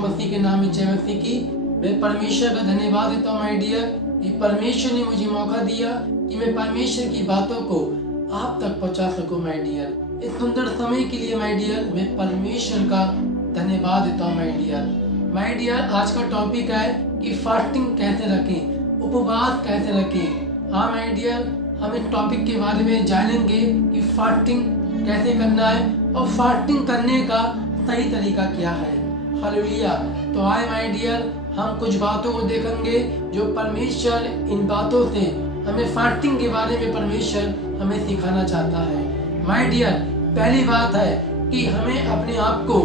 मसीह के नाम में जय मसीह की। मैं परमेश्वर का धन्यवाद देता हूँ माय डियर, ये परमेश्वर ने मुझे मौका दिया कि मैं परमेश्वर की बातों को आप तक पहुँचा सकूँ माय डियर। इस सुंदर समय के लिए माय डियर मैं परमेश्वर का धन्यवाद देता हूँ माय डियर। माय डियर आज का टॉपिक है कि फास्टिंग कैसे रखें, उपवास कैसे रखें। हाँ माय डियर, हम इस टॉपिक के बारे में जानेंगे कि फास्टिंग कैसे करना है और फास्टिंग करने का सही तरीका क्या है। हालेलुया। तो आए माय डियर, हम कुछ बातों को देखेंगे जो परमेश्वर इन बातों से हमें फास्टिंग के बारे में परमेश्वर हमें सिखाना चाहता है। माय डियर, पहली बात है कि हमें अपने आप को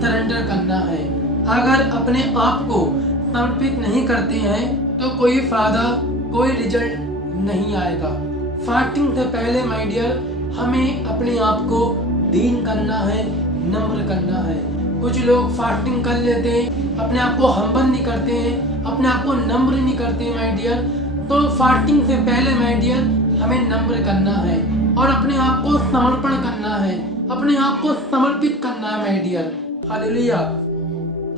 सरेंडर करना है। अगर अपने आप को समर्पित नहीं करते हैं तो कोई फायदा, कोई रिजल्ट नहीं आएगा। फास्टिंग से पहले माय डियर हमें अपने आप को दीन करना है, नम्र करना है। कुछ लोग फास्टिंग कर लेते हैं, अपने आप को हम्बल नहीं करते हैं, अपने आप को नम्र नहीं करते हैं माय डियर। तो फास्टिंग से पहले माय डियर हमें नम्र करना है और अपने आप को समर्पण करना है, अपने आप को समर्पित करना है माय डियर। हालेलुया।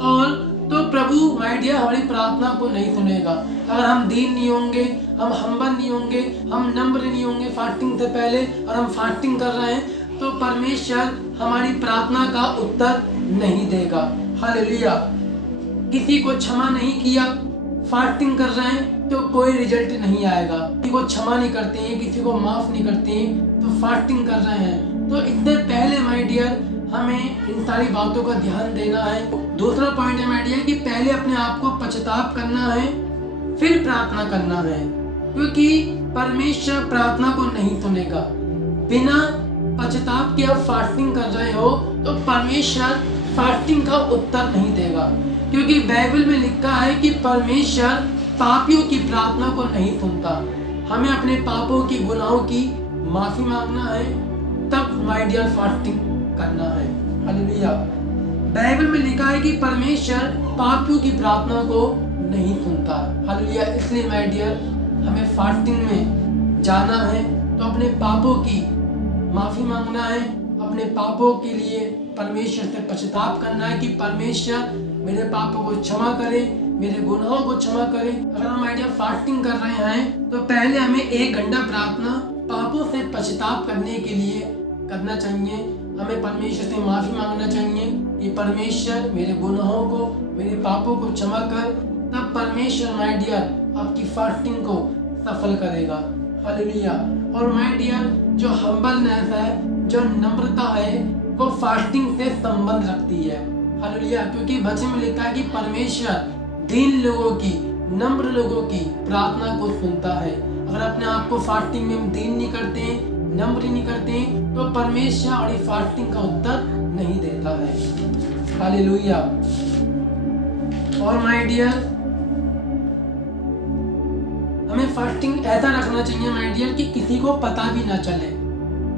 और तो प्रभु माय डियर हमारी प्रार्थना को नहीं सुनेगा अगर हम दीन नहीं होंगे, हम हम्बल नहीं होंगे, हम नम्र नहीं होंगे फास्टिंग से पहले और हम फास्टिंग कर रहे हैं तो परमेश्वर हमारी प्रार्थना का उत्तर नहीं देगा। हालेलुया। किसी को क्षमा नहीं किया, फास्टिंग कर रहे हैं तो कोई रिजल्ट नहीं आएगा। किसी को क्षमा नहीं करते हैं, किसी को माफ नहीं करते हैं तो फास्टिंग कर रहे हैं। तो इससे पहले माय डियर हमें इन सारी बातों का ध्यान देना है। दूसरा पॉइंट है माय डियर कि पहले अपने आप को पश्चाताप करना है, फिर प्रार्थना करना है, क्योंकि परमेश्वर प्रार्थना को नहीं सुनेगा। बिना पश्चाताप के आप फास्टिंग कर रहे हो तो परमेश्वर फास्टिंग का उत्तर नहीं देगा, क्योंकि बाइबल में लिखा है कि परमेश्वर पापियों की प्रार्थना को नहीं सुनता। हमें अपने पापों की, गुनाहों की माफी मांगना है, तब माय डियर फास्टिंग करना है। हालेलुया। बाइबल में लिखा है कि परमेश्वर पापियों की प्रार्थना को नहीं सुनता। हालेलुया। इसलिए माय डियर हमें फास्टिंग में जाना है तो अपने पापों की माफी मांगना है, अपने पापों के लिए परमेश्वर से पश्चाताप करना है कि परमेश्वर मेरे पापों को क्षमा करे, मेरे गुनाहों को क्षमा करे। अगर हम माय डियर फास्टिंग कर रहे हैं तो पहले हमें 1 घंटा प्रार्थना पापों से पश्चाताप करने के लिए करना चाहिए। हमें परमेश्वर से माफी मांगना चाहिए कि परमेश्वर मेरे गुनाहों को, मेरे पापों को क्षमा कर। तब परमेश्वर माय डियर आपकी फास्टिंग को सफल करेगा। हालेलुया। और माय डियर जो हम्बलनेस है, जो नम्रता है, वो फास्टिंग से संबंध रखती है। हालेलुया। क्योंकि वचन में लिखा है कि परमेश्वर दीन लोगों की, नम्र लोगों की प्रार्थना को सुनता है। अगर अपने आप को फास्टिंग में हम दीन नहीं करते हैं, नम्र नहीं करते हैं तो परमेश्वर हमारी फास्टिंग का उत्तर नहीं देता है। हालेलुया। और माय डियर हमें फास्टिंग ऐसा रखना चाहिए माय डियर कि किसी को पता भी ना चले।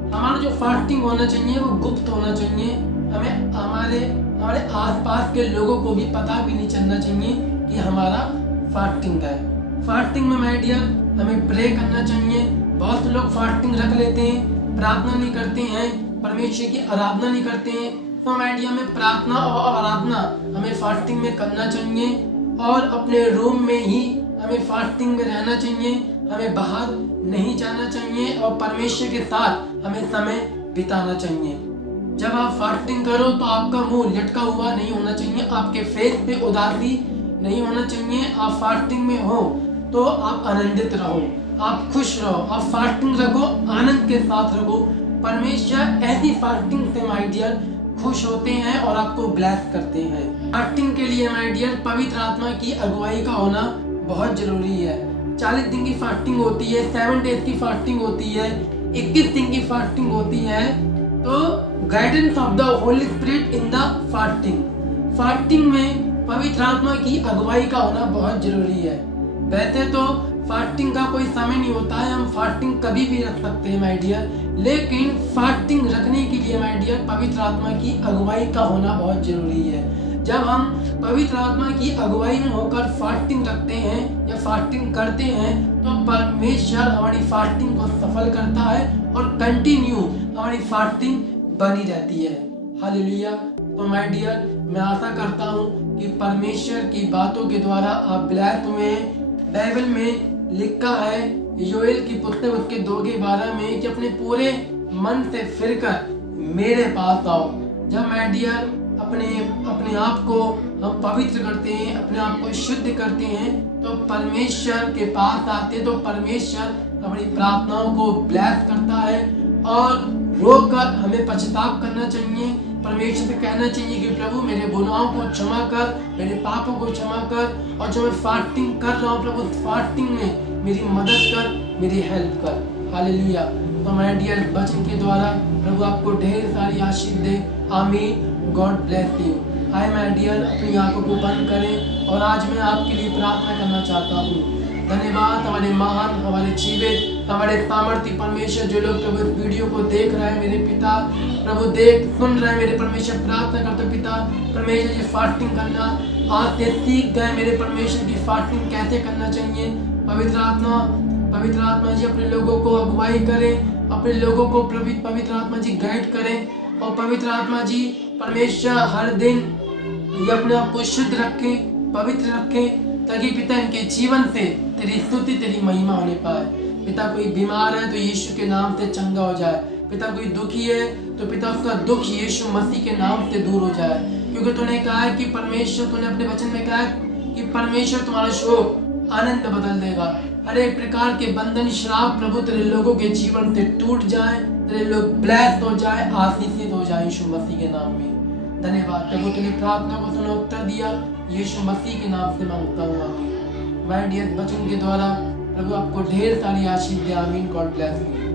हमारा जो फास्टिंग होना चाहिए वो गुप्त होना चाहिए। हमें हमारे आसपास के लोगों को भी पता भी नहीं चलना चाहिए कि हमारा फास्टिंग है। फास्टिंग में माय डियर हमें प्रे करना चाहिए। बहुत से लोग फास्टिंग रख लेते हैं, प्रार्थना नहीं करते हैं, परमेश्वर की आराधना नहीं करते हैं। तो माय डियर में प्रार्थना और आराधना हमें फास्टिंग में करना चाहिए और अपने रूम में ही हमें फास्टिंग में रहना चाहिए। हमें बाहर नहीं जाना चाहिए और परमेश्वर के साथ हमें समय बिताना चाहिए। जब आप फास्टिंग करो तो आपका मुंह लटका हुआ नहीं होना चाहिए, आपके फेस पे उदासी नहीं होना चाहिए। आप फास्टिंग में हो तो आप आनंदित रहो, आप खुश रहो, आप फास्टिंग रखो, आनंद के साथ रखो। परमेश्वर ऐसी फास्टिंग से माय डियर खुश होते हैं और आपको ब्लेस करते हैं। फास्टिंग के लिए माय डियर पवित्र आत्मा की अगुवाई का होना बहुत जरूरी है। 40 दिन की फास्टिंग होती है, 7 डेज की फास्टिंग होती है, 21 दिन की फास्टिंग होती है। तो guidance of the Holi spirit in the fasting में पवित्र आत्मा की अगुवाई का होना बहुत जरूरी है। वैसे तो फास्टिंग का कोई समय नहीं होता है, हम फास्टिंग कभी भी रख सकते हैं माय डियर, लेकिन फास्टिंग रखने के लिए माय डियर पवित्र आत्मा की अगुवाई का होना बहुत जरूरी है। जब हम पवित्र आत्मा की अगुवाई में होकर फास्टिंग रखते हैं या फास्टिंग करते हैं तो परमेश्वर हमारी फास्टिंग को सफल करता है और कंटिन्यू हमारी फास्टिंग बनी रहती है। हालेलुया। तो माय डियर मैं आशा करता हूँ कि परमेश्वर की बातों के द्वारा आप ब्लैस हुए हैं। बाइबल में लिखा है योएल की पुस्तक उसके 2:12 में कि अपने पूरे मन से फिरकर मेरे पास आओ। जब माय डियर अपने आप को हम पवित्र करते हैं, अपने आप को शुद्ध करते हैं, तो परमेश्वर के पास आते तो परमेश्वर अपनी प्रार्थनाओं को ब्लेस करता है। और रोकर हमें पश्चाताप करना चाहिए, परमेश्वर से कहना चाहिए कि प्रभु मेरे गुनाहों को क्षमा कर, मेरे पापों को क्षमा कर, और जो मैं फास्टिंग कर रहा हूँ प्रभु फास्टिंग में मेरी मदद कर, मेरी हेल्प कर। हालेलुया। तो माय डियर वचन के द्वारा प्रभु आपको ढेर सारी आशीष दे। आमीन। God bless you. Hi my dear, अपनी आंखों को बंद करें और आज मैं आपके लिए प्रार्थना करना चाहता हूँ। धन्यवाद हमारे महान, हमारे जीवित, हमारे सामर्थ्य परमेश्वर, जो लोग प्रभु इस वीडियो को देख रहे हैं मेरे पिता, प्रभु सुन रहे हैं मेरे परमेश्वर, प्रार्थना करते पिता परमेश्वर जी फास्टिंग करना आज से सीख गए मेरे परमेश्वर की फास्टिंग कैसे करना चाहिए। पवित्र आत्मा जी अपने लोगों को अगुवाई करें, अपने लोगों को पवित्र आत्मा जी गाइड करें, और पवित्र आत्मा जी परमेश्वर हर दिन ये अपने आप को शुद्ध रखें, पवित्र रखें, ताकि पिता इनके जीवन से तेरी स्तुति, तेरी महिमा होने पाए। पिता कोई बीमार है तो यीशु के नाम से चंगा हो जाए, पिता कोई दुखी है तो पिता उसका दुख यीशु मसीह के नाम से दूर हो जाए, क्योंकि तूने कहा है कि परमेश्वर, तूने अपने वचन में कहा है कि परमेश्वर तुम्हारा शोक आनंद में बदल देगा। हर एक प्रकार के बंधन, श्राप प्रभु तेरे लोगों के जीवन से टूट जाए, तेरे लोग ब्लेस्ड हो जाए, आशीषित हो जाए यीशु मसीह के नाम में। धन्यवाद प्रभु, तूने प्रार्थना को तूने उत्तर दिया, यीशु मसीह के नाम से मांगता हूँ। आमीन। माय डियर वचन के द्वारा प्रभु आपको ढेर सारी आशीष दे। आमीन। God bless you.